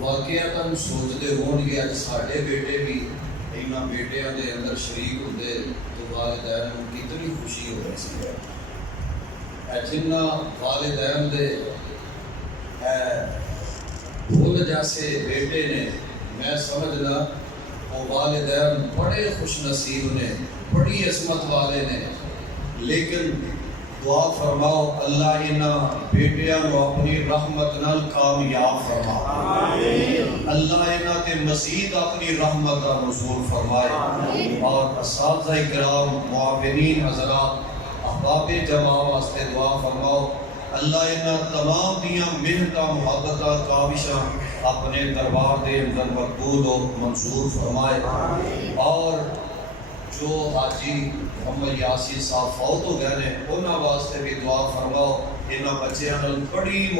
واقعتاً سوچتے ہون گے اج ساڈے بیٹے بھی انہاں بیٹیاں دے اندر شریک ہوندے تو والدین نوں کتنی خوشی ہو رہی سی جنہ والدین دے بھول جیسے بیٹے نے میں سمجھنا وہ والدین بڑے خوش نصیب نے بڑی عصمت والے نے لیکن دعا فرماؤ اللہ انہاں بیٹیاں نو اپنی رحمت نال کامیاب فرما اللہ انہاں تے مزید اپنی رحمت کا نزول فرمائے اور اساتذہ کرام معاونین حضرات احباب جماع واسطے دعا فرماؤ اللہ انہاں تمام دیاں محنتاں محبتاں کاوشاں اپنے دربار دے اندر مقبول و منظور فرمائے اور جو حاجی محمد یاسین صاحب فوت ہو گئے ہیں انہاں واسطے بھی دعا فرماؤ انہاں بچیاں نال بڑی